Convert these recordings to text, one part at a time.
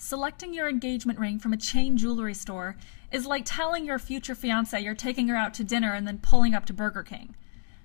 Selecting your engagement ring from a chain jewelry store is like telling your future fiancé you're taking her out to dinner and then pulling up to Burger King.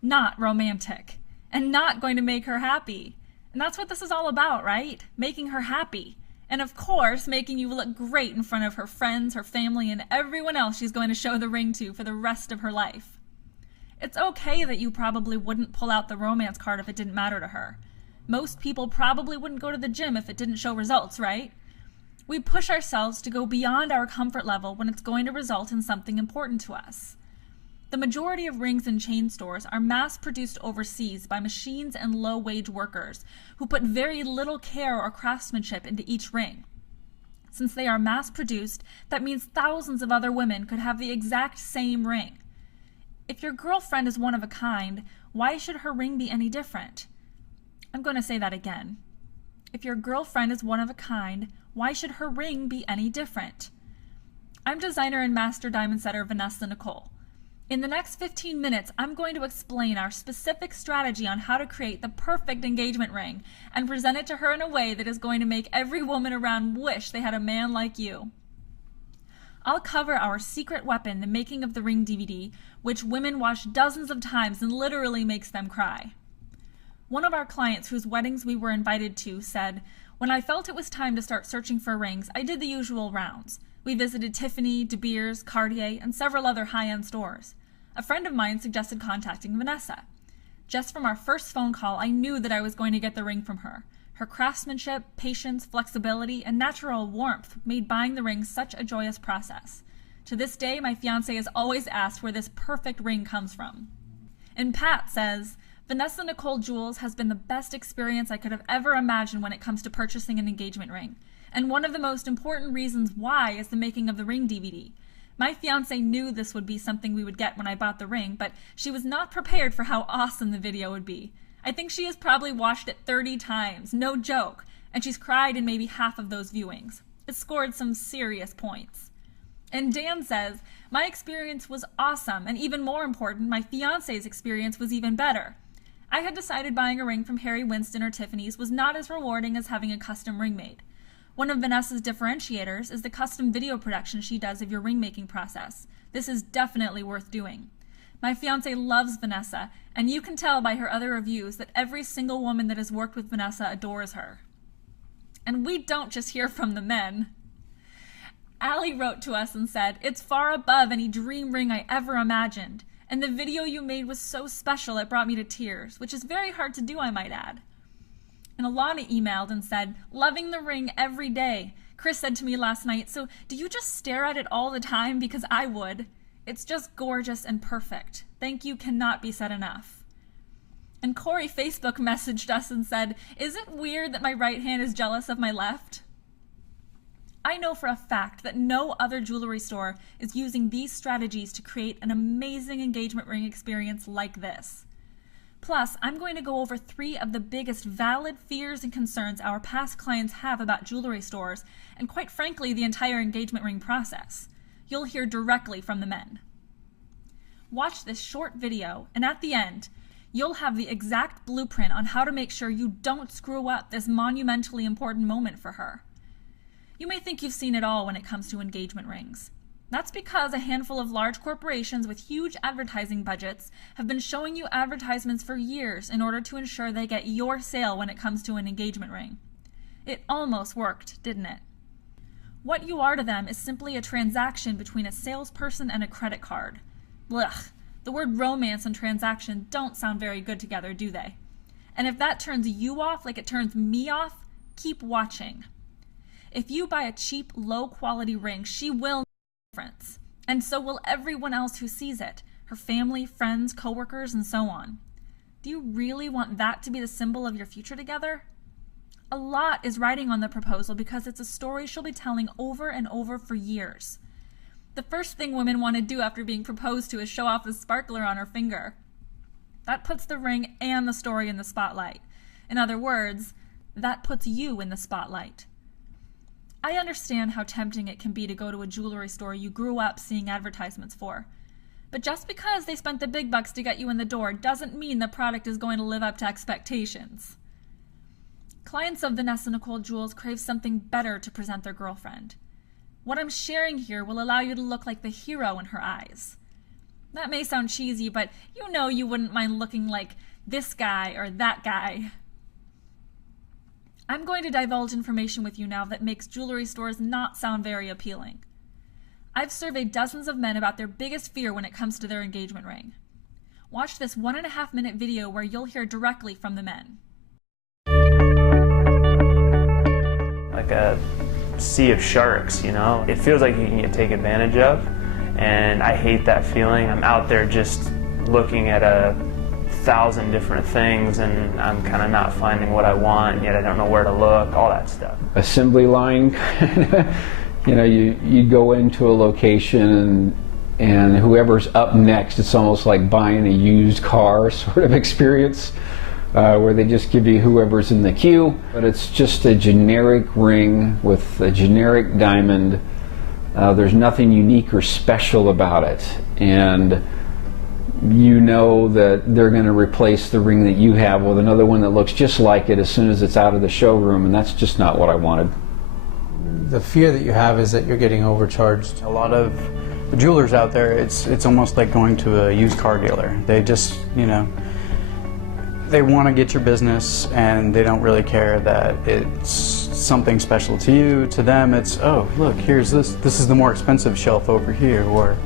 Not romantic, and not going to make her happy. And that's what this is all about, right? Making her happy. And of course, making you look great in front of her friends, her family, and everyone else she's going to show the ring to for the rest of her life. It's okay that you probably wouldn't pull out the romance card if it didn't matter to her. Most people probably wouldn't go to the gym if it didn't show results, right? We push ourselves to go beyond our comfort level when it's going to result in something important to us. The majority of rings in chain stores are mass-produced overseas by machines and low-wage workers who put very little care or craftsmanship into each ring. Since they are mass-produced, that means thousands of other women could have the exact same ring. If your girlfriend is one of a kind, why should her ring be any different? I'm going to say that again. If your girlfriend is one of a kind, why should her ring be any different? I'm designer and master diamond setter Vanessa Nicole. In the next 15 minutes, I'm going to explain our specific strategy on how to create the perfect engagement ring and present it to her in a way that is going to make every woman around wish they had a man like you. I'll cover our secret weapon, the making of the ring DVD, which women watch dozens of times and literally makes them cry. One of our clients whose weddings we were invited to said, "When I felt it was time to start searching for rings, I did the usual rounds. We visited Tiffany, De Beers, Cartier, and several other high-end stores. A friend of mine suggested contacting Vanessa. Just from our first phone call, I knew that I was going to get the ring from her. Her craftsmanship, patience, flexibility, and natural warmth made buying the ring such a joyous process. To this day, my fiancé has always asked where this perfect ring comes from." And Pat says, "Vanessa Nicole Jewels has been the best experience I could have ever imagined when it comes to purchasing an engagement ring. And one of the most important reasons why is the making of the ring DVD. My fiancé knew this would be something we would get when I bought the ring, but she was not prepared for how awesome the video would be. I think she has probably watched it 30 times, no joke, and she's cried in maybe half of those viewings. It scored some serious points." And Dan says, "My experience was awesome, and even more important, my fiancé's experience was even better. I had decided buying a ring from Harry Winston or Tiffany's was not as rewarding as having a custom ring made. One of Vanessa's differentiators is the custom video production she does of your ring making process. This is definitely worth doing. My fiancé loves Vanessa, and you can tell by her other reviews that every single woman that has worked with Vanessa adores her." And we don't just hear from the men. Allie wrote to us and said, "It's far above any dream ring I ever imagined, and the video you made was so special it brought me to tears, which is very hard to do, I might add." And Alana emailed and said, "Loving the ring every day. Chris said to me last night, 'So do you just stare at it all the time? Because I would. It's just gorgeous and perfect. Thank you cannot be said enough.'" And Corey Facebook messaged us and said, "Is it weird that my right hand is jealous of my left?" I know for a fact that no other jewelry store is using these strategies to create an amazing engagement ring experience like this. Plus, I'm going to go over 3 of the biggest valid fears and concerns our past clients have about jewelry stores, and quite frankly, the entire engagement ring process. You'll hear directly from the men. Watch this short video, and at the end, you'll have the exact blueprint on how to make sure you don't screw up this monumentally important moment for her. You may think you've seen it all when it comes to engagement rings. That's because a handful of large corporations with huge advertising budgets have been showing you advertisements for years in order to ensure they get your sale when it comes to an engagement ring. It almost worked, didn't it? What you are to them is simply a transaction between a salesperson and a credit card. Blech. The word romance and transaction don't sound very good together, do they? And if that turns you off like it turns me off, keep watching. If you buy a cheap, low-quality ring, she will know the difference. And so will everyone else who sees it, her family, friends, coworkers, and so on. Do you really want that to be the symbol of your future together? A lot is riding on the proposal because it's a story she'll be telling over and over for years. The first thing women want to do after being proposed to is show off the sparkler on her finger. That puts the ring and the story in the spotlight. In other words, that puts you in the spotlight. I understand how tempting it can be to go to a jewelry store you grew up seeing advertisements for. But just because they spent the big bucks to get you in the door doesn't mean the product is going to live up to expectations. Clients of Vanessa Nicole Jewels crave something better to present their girlfriend. What I'm sharing here will allow you to look like the hero in her eyes. That may sound cheesy, but you know you wouldn't mind looking like this guy or that guy. I'm going to divulge information with you now that makes jewelry stores not sound very appealing. I've surveyed dozens of men about their biggest fear when it comes to their engagement ring. Watch this 1.5-minute video where you'll hear directly from the men. Like a sea of sharks, you know? It feels like you can get taken advantage of, and I hate that feeling. I'm out there just looking at 1,000 different things, and I'm kind of not finding what I want, yet I don't know where to look, all that stuff. Assembly line, you know, you go into a location and whoever's up next, it's almost like buying a used car sort of experience, where they just give you whoever's in the queue. But it's just a generic ring with a generic diamond. There's nothing unique or special about it. And you know that they're going to replace the ring that you have with another one that looks just like it as soon as it's out of the showroom, and that's just not what I wanted. The fear that you have is that you're getting overcharged. A lot of the jewelers out there, it's almost like going to a used car dealer. They just, you know, they want to get your business, and they don't really care that it's something special to you. To them, it's, oh, look, here's this is the more expensive shelf over here, or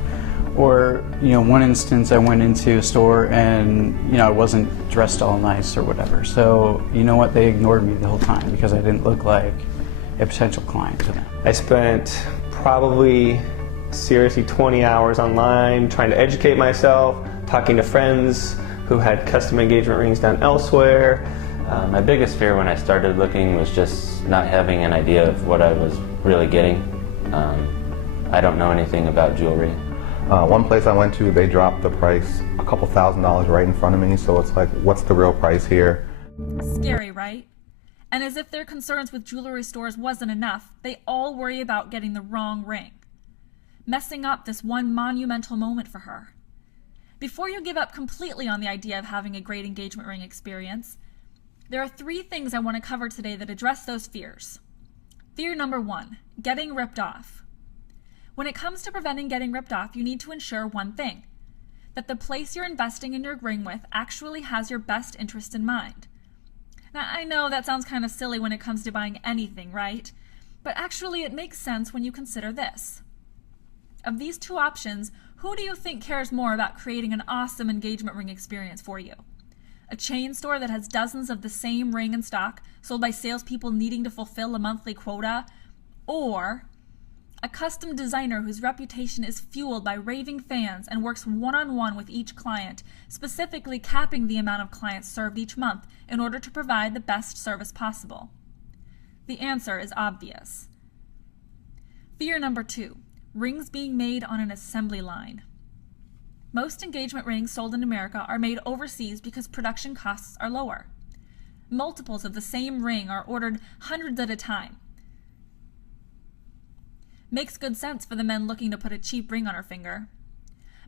you know, one instance I went into a store and, you know, I wasn't dressed all nice or whatever. So, you know what, they ignored me the whole time because I didn't look like a potential client to them. I spent probably seriously 20 hours online trying to educate myself, talking to friends who had custom engagement rings done elsewhere. My biggest fear when I started looking was just not having an idea of what I was really getting. I don't know anything about jewelry. One place I went to, they dropped the price a couple $1,000s right in front of me, so it's like, what's the real price here? Scary, right? And as if their concerns with jewelry stores wasn't enough, they all worry about getting the wrong ring, messing up this one monumental moment for her. Before you give up completely on the idea of having a great engagement ring experience, there are 3 things I want to cover today that address those fears. Fear number 1, getting ripped off. When it comes to preventing getting ripped off, you need to ensure one thing, that the place you're investing in your ring with actually has your best interest in mind. Now, I know that sounds kind of silly when it comes to buying anything, right? But actually it makes sense when you consider this. Of these 2 options, who do you think cares more about creating an awesome engagement ring experience for you? A chain store that has dozens of the same ring in stock, sold by salespeople needing to fulfill a monthly quota? Or a custom designer whose reputation is fueled by raving fans and works one-on-one with each client, specifically capping the amount of clients served each month in order to provide the best service possible? The answer is obvious. Fear number 2, rings being made on an assembly line. Most engagement rings sold in America are made overseas because production costs are lower. Multiples of the same ring are ordered hundreds at a time. Makes good sense for the men looking to put a cheap ring on her finger.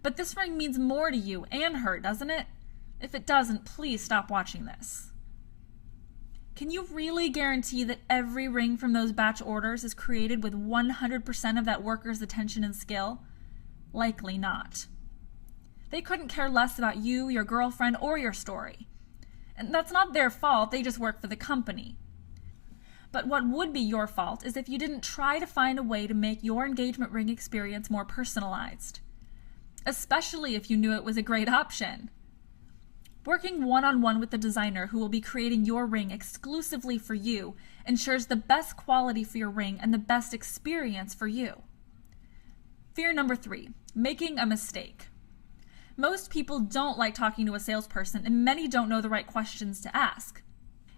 But this ring means more to you and her, doesn't it? If it doesn't, please stop watching this. Can you really guarantee that every ring from those batch orders is created with 100% of that worker's attention and skill? Likely not. They couldn't care less about you, your girlfriend, or your story. And that's not their fault, they just work for the company. But what would be your fault is if you didn't try to find a way to make your engagement ring experience more personalized, especially if you knew it was a great option. Working one-on-one with the designer who will be creating your ring exclusively for you ensures the best quality for your ring and the best experience for you. Fear number 3, making a mistake. Most people don't like talking to a salesperson, and many don't know the right questions to ask.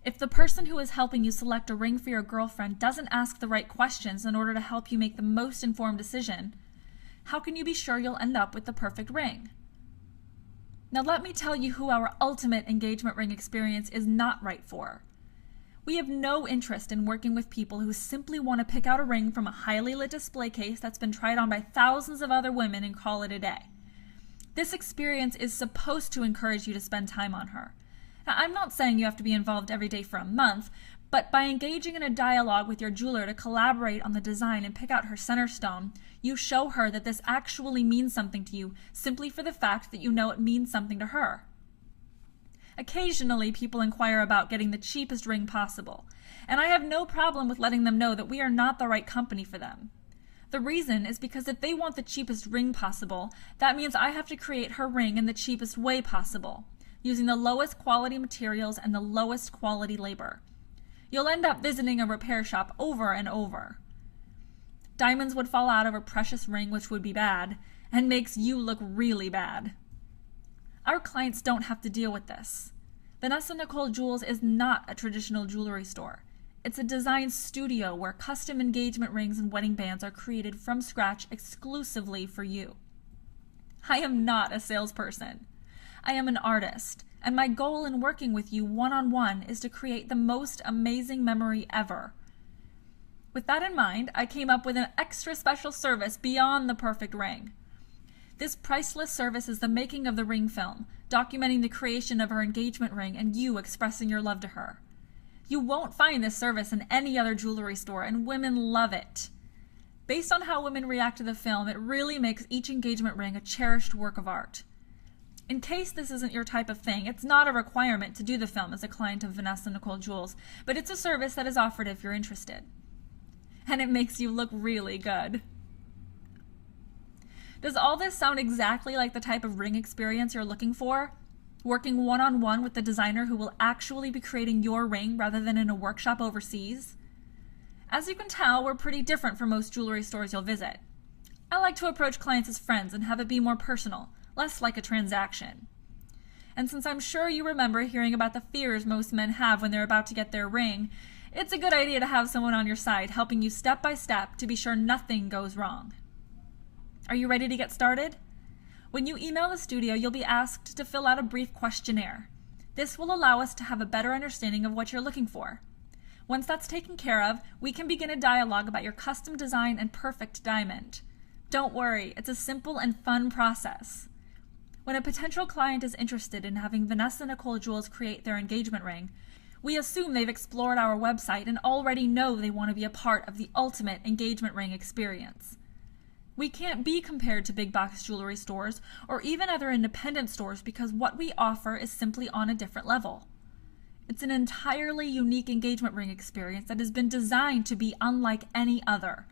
If the person who is helping you select a ring for your girlfriend doesn't ask the right questions in order to help you make the most informed decision, how can you be sure you'll end up with the perfect ring? Now let me tell you who our ultimate engagement ring experience is not right for. We have no interest in working with people who simply want to pick out a ring from a highly lit display case that's been tried on by thousands of other women and call it a day. This experience is supposed to encourage you to spend time on her. Now, I'm not saying you have to be involved every day for a month, But by engaging in a dialogue with your jeweler to collaborate on the design and pick out her center stone, you show her that this actually means something to you simply for the fact that you know it means something to her. Occasionally, people inquire about getting the cheapest ring possible, and I have no problem with letting them know that we are not the right company for them. The reason is because if they want the cheapest ring possible, that means I have to create her ring in the cheapest way possible, using the lowest quality materials and the lowest quality labor. You'll end up visiting a repair shop over and over. Diamonds would fall out of a precious ring, which would be bad, and makes you look really bad. Our clients don't have to deal with this. Vanessa Nicole Jewels is not a traditional jewelry store. It's a design studio where custom engagement rings and wedding bands are created from scratch exclusively for you. I am not a salesperson. I am an artist, and my goal in working with you one-on-one is to create the most amazing memory ever. With that in mind, I came up with an extra special service beyond the perfect ring. This priceless service is the making of the ring film, documenting the creation of her engagement ring and you expressing your love to her. You won't find this service in any other jewelry store, and women love it. Based on how women react to the film, it really makes each engagement ring a cherished work of art. In case this isn't your type of thing, it's not a requirement to do the film as a client of Vanessa Nicole Jewels, but it's a service that is offered if you're interested. And it makes you look really good. Does all this sound exactly like the type of ring experience you're looking for? Working one-on-one with the designer who will actually be creating your ring rather than in a workshop overseas? As you can tell, we're pretty different from most jewelry stores you'll visit. I like to approach clients as friends and have it be more personal, less like a transaction. And since I'm sure you remember hearing about the fears most men have when they're about to get their ring, it's a good idea to have someone on your side helping you step by step to be sure nothing goes wrong. Are you ready to get started? When you email the studio, you'll be asked to fill out a brief questionnaire. This will allow us to have a better understanding of what you're looking for. Once that's taken care of, we can begin a dialogue about your custom design and perfect diamond. Don't worry, it's a simple and fun process. When a potential client is interested in having Vanessa Nicole Jewels create their engagement ring, we assume they've explored our website and already know they want to be a part of the ultimate engagement ring experience. We can't be compared to big box jewelry stores or even other independent stores because what we offer is simply on a different level. It's an entirely unique engagement ring experience that has been designed to be unlike any other.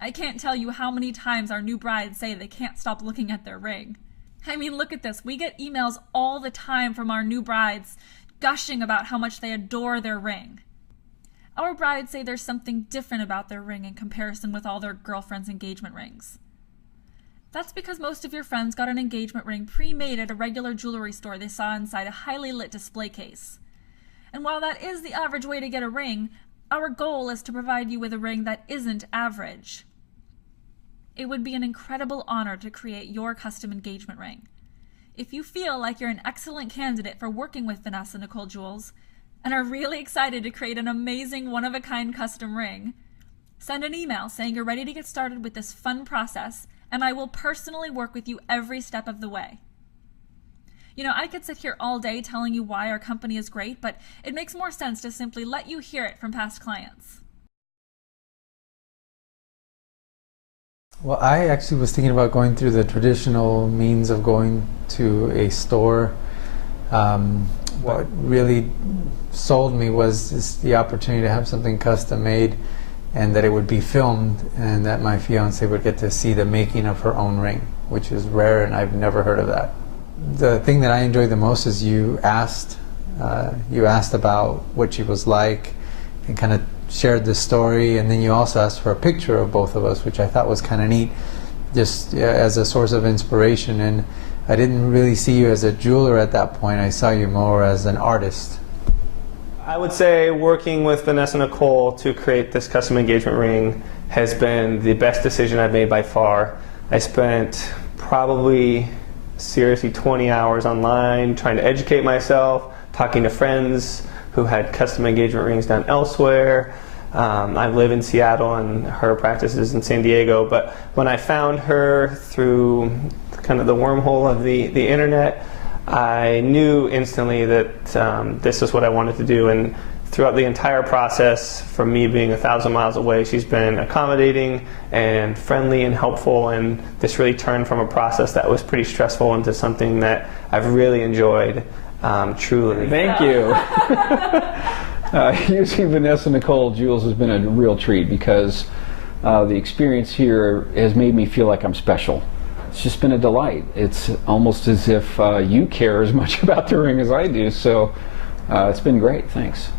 I can't tell you how many times our new brides say they can't stop looking at their ring. I mean, look at this. We get emails all the time from our new brides gushing about how much they adore their ring. Our brides say there's something different about their ring in comparison with all their girlfriends' engagement rings. That's because most of your friends got an engagement ring pre-made at a regular jewelry store they saw inside a highly lit display case. And while that is the average way to get a ring, our goal is to provide you with a ring that isn't average. It would be an incredible honor to create your custom engagement ring. If you feel like you're an excellent candidate for working with Vanessa Nicole Jewels and are really excited to create an amazing one-of-a-kind custom ring, send an email saying you're ready to get started with this fun process, and I will personally work with you every step of the way. You know, I could sit here all day telling you why our company is great, but it makes more sense to simply let you hear it from past clients. Well, I actually was thinking about going through the traditional means of going to a store. What really sold me was the opportunity to have something custom made and that it would be filmed and that my fiance would get to see the making of her own ring, which is rare and I've never heard of that. The thing that I enjoyed the most is you asked about what she was like and kind of shared the story, and then you also asked for a picture of both of us, which I thought was kind of neat, just as a source of inspiration. And I didn't really see you as a jeweler at that point. I saw you more as an artist. I would say working with Vanessa Nicole to create this custom engagement ring has been the best decision I've made by far. I spent probably seriously 20 hours online trying to educate myself, talking to friends who had custom engagement rings done elsewhere. I live in Seattle and her practice is in San Diego, but when I found her through kind of the wormhole of the internet, I knew instantly that this is what I wanted to do, and throughout the entire process, from me being 1,000 miles away, she's been accommodating and friendly and helpful, and this really turned from a process that was pretty stressful into something that I've really enjoyed, truly. Thank you. Using Vanessa Nicole Jewels has been a real treat because the experience here has made me feel like I'm special. It's just been a delight. It's almost as if you care as much about the ring as I do, so it's been great. Thanks.